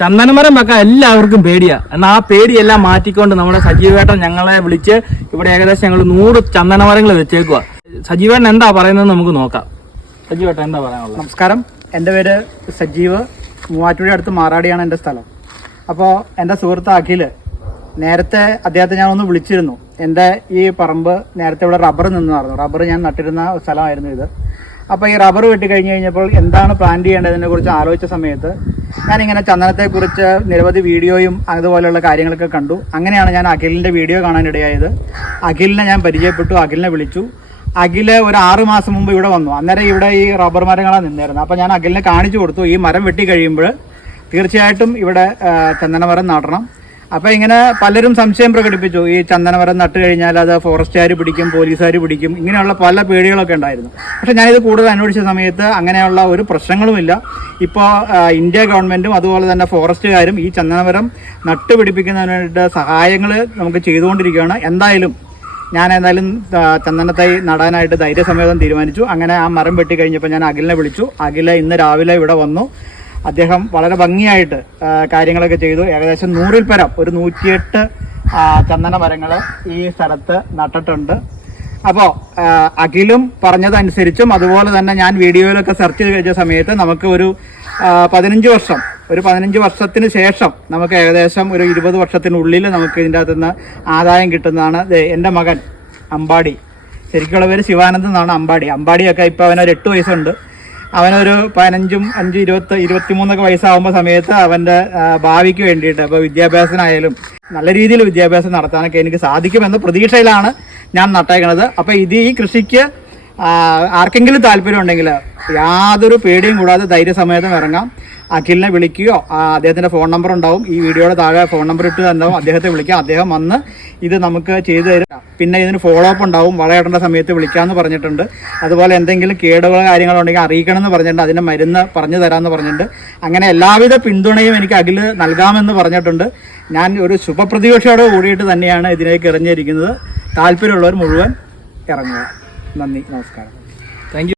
ചന്ദനമരം വെക്കാൻ എല്ലാവർക്കും പേടിയാ. എന്നാൽ ആ പേടിയെല്ലാം മാറ്റിക്കൊണ്ട് നമ്മുടെ സജീവേട്ടൻ ഞങ്ങളെ വിളിച്ച് ഇവിടെ ഏകദേശം ഞങ്ങൾ 100 ചന്ദനമരങ്ങൾ വെച്ചേക്കുക. സജീവേട്ടൻ എന്താ പറയുന്നത് നമുക്ക് നോക്കാം. സജീവേട്ടൻ എന്താ പറയാനുള്ളത്? നമസ്കാരം, എൻ്റെ പേര് സജീവ്. മൂവാറ്റുപുഴ അടുത്ത് മാറാടിയാണ് എൻ്റെ സ്ഥലം. അപ്പോൾ എൻ്റെ സുഹൃത്ത് അഖില്, നേരത്തെ അദ്ദേഹത്തെ ഞാൻ ഒന്ന് വിളിച്ചിരുന്നു. എൻ്റെ ഈ പറമ്പ് നേരത്തെ ഇവിടെ റബ്ബർ നിന്നായിരുന്നു. റബ്ബർ ഞാൻ നട്ടിരുന്ന സ്ഥലമായിരുന്നു ഇത്. അപ്പോൾ ഈ റബ്ബർ വെട്ടിക്കഴിഞ്ഞ് കഴിഞ്ഞപ്പോൾ എന്താണ് പ്ലാൻ ചെയ്യേണ്ടതിനെ കുറിച്ച് ആലോചിച്ച സമയത്ത് ഞാനിങ്ങനെ ചന്ദനത്തെക്കുറിച്ച് നിരവധി വീഡിയോയും അതുപോലെയുള്ള കാര്യങ്ങളൊക്കെ കണ്ടു. അങ്ങനെയാണ് ഞാൻ അഖിലിൻ്റെ വീഡിയോ കാണാനിടയായത്. അഖിലിനെ ഞാൻ പരിചയപ്പെട്ടു, അഖിലിനെ വിളിച്ചു. അഖില് ഒരു 6 മാസം മുമ്പ് ഇവിടെ വന്നു. അന്നേരം ഇവിടെ ഈ റബ്ബർ മരങ്ങളാണ് നിന്നിരുന്നത്. അപ്പോൾ ഞാൻ അഖിലിനെ കാണിച്ചു കൊടുത്തു, ഈ മരം വെട്ടി കഴിയുമ്പോൾ തീർച്ചയായിട്ടും ഇവിടെ ചന്ദനമരം നടണം. അപ്പോൾ ഇങ്ങനെ പലരും സംശയം പ്രകടിപ്പിച്ചു, ഈ ചന്ദനമരം നട്ട് കഴിഞ്ഞാൽ അത് ഫോറസ്റ്റുകാർ പിടിക്കും, പോലീസുകാർ പിടിക്കും, ഇങ്ങനെയുള്ള പല പേടികളൊക്കെ ഉണ്ടായിരുന്നു. പക്ഷെ ഞാനിത് കൂടുതൽ അന്വേഷിച്ച സമയത്ത് അങ്ങനെയുള്ള ഒരു പ്രശ്നങ്ങളുമില്ല. ഇപ്പോൾ ഇന്ത്യ ഗവൺമെൻറ്റും അതുപോലെ തന്നെ ഫോറസ്റ്റുകാരും ഈ ചന്ദനമരം നട്ടുപിടിപ്പിക്കുന്നതിന് വേണ്ടിയിട്ട് സഹായങ്ങൾ നമുക്ക് ചെയ്തുകൊണ്ടിരിക്കുകയാണ്. ഞാൻ എന്തായാലും ചന്ദനത്തൈ നടാനായിട്ട് ധൈര്യസമേതം തീരുമാനിച്ചു. അങ്ങനെ ആ മരം വെട്ടി കഴിഞ്ഞപ്പോൾ ഞാൻ അഖിലിനെ വിളിച്ചു. അഖില ഇന്ന് രാവിലെ ഇവിടെ വന്നു. അദ്ദേഹം വളരെ ഭംഗിയായിട്ട് കാര്യങ്ങളൊക്കെ ചെയ്തു. ഏകദേശം 100-ൽ പരം, ഒരു 108 ചന്ദന മരങ്ങൾ ഈ സ്ഥലത്ത് നട്ടിട്ടുണ്ട്. അപ്പോൾ അഖിലും പറഞ്ഞതനുസരിച്ചും അതുപോലെ തന്നെ ഞാൻ വീഡിയോയിലൊക്കെ സെർച്ച് ചെയ്ത് കഴിച്ച സമയത്ത് നമുക്ക് ഒരു 15 വർഷത്തിന് ശേഷം നമുക്ക് ഏകദേശം ഒരു 20 വർഷത്തിനുള്ളിൽ നമുക്ക് ഇതിൻ്റെ അകത്തുനിന്ന് ആദായം കിട്ടുന്നതാണ്. എൻ്റെ മകൻ അമ്പാടി, ശരിക്കുള്ള പേര് ശിവാനന്ദ് എന്നാണ്. അമ്പാടിയൊക്കെ ഇപ്പോൾ അവനൊരു 8 വയസ്സുണ്ട്. അവനൊരു 15, 5, 20, 23 വയസ്സാകുമ്പോൾ സമയത്ത് അവൻ്റെ ഭാവിക്ക് വേണ്ടിയിട്ട്, അപ്പോൾ വിദ്യാഭ്യാസത്തിനായാലും നല്ല രീതിയിൽ വിദ്യാഭ്യാസം നടത്താനൊക്കെ എനിക്ക് സാധിക്കുമെന്ന പ്രതീക്ഷയിലാണ് ഞാൻ നട്ടേക്കണത്. അപ്പോൾ ഈ കൃഷിക്ക് ആർക്കെങ്കിലും താല്പര്യം ഉണ്ടെങ്കിൽ യാതൊരു പേടിയും കൂടാതെ ധൈര്യസമേതം ഇറങ്ങാം. അഖിലിനെ വിളിക്കുകയോ, അദ്ദേഹത്തിൻ്റെ ഫോൺ നമ്പർ ഉണ്ടാവും, ഈ വീഡിയോയുടെ താഴെ ഫോൺ നമ്പർ ഇട്ട് തന്നാവും, അദ്ദേഹത്തെ വിളിക്കാം. അദ്ദേഹം വന്ന് ഇത് നമുക്ക് ചെയ്തു തരും. പിന്നെ ഇതിന് ഫോളോ അപ്പ് ഉണ്ടാവും, വളയിടേണ്ട സമയത്ത് വിളിക്കാമെന്ന് പറഞ്ഞിട്ടുണ്ട്. അതുപോലെ എന്തെങ്കിലും കേടുകളോ കാര്യങ്ങളോ ഉണ്ടെങ്കിൽ അറിയിക്കണം എന്ന് പറഞ്ഞിട്ടുണ്ട്. അതിൻ്റെ മരുന്ന് പറഞ്ഞു തരാമെന്ന് പറഞ്ഞിട്ടുണ്ട്. അങ്ങനെ എല്ലാവിധ പിന്തുണയും എനിക്ക് അഖിൽ നൽകാമെന്ന് പറഞ്ഞിട്ടുണ്ട്. ഞാൻ ഒരു ശുഭപ്രതീക്ഷയോട് കൂടിയിട്ട് തന്നെയാണ് ഇതിലേക്ക് ഇറങ്ങിയിരിക്കുന്നത്. താല്പര്യമുള്ളവർ മുഴുവൻ ഇറങ്ങുക. നന്ദി, നമസ്കാരം. Thank you.